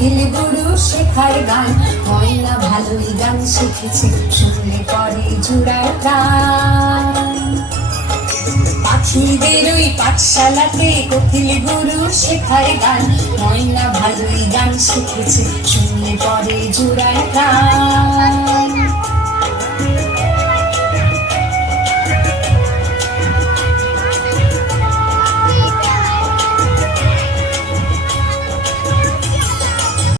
কোকিল গুরু শেখার গান, ময়না ভালোই গান শিখেছে, শুনলে পরে জুড়ার গান। পাখিদের ওই পাঠশালাতে কোকিল গুরু শেখার গান, ময়না ভালোই গান শিখেছে, শুনলে পরে জুড়ার গান।